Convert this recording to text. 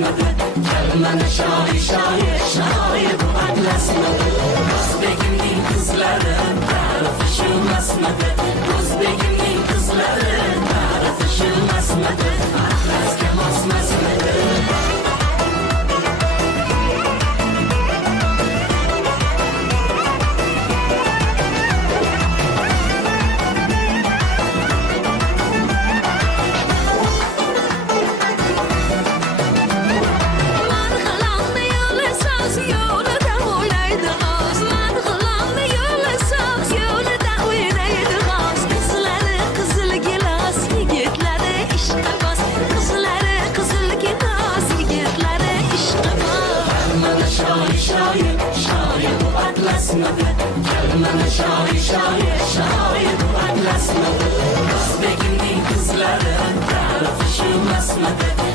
atlasmadı. Gel bana şair şair şair bu atlasmadı. Özbekimning kızları tarafı şılmasmadı. Özbekimning kızları tarafı şılmasmadı. Atlasga mosmasmadı. Gel bana şair şair şair bu atlasmadı. Özbekimning kızları tarafı şılmasmadı.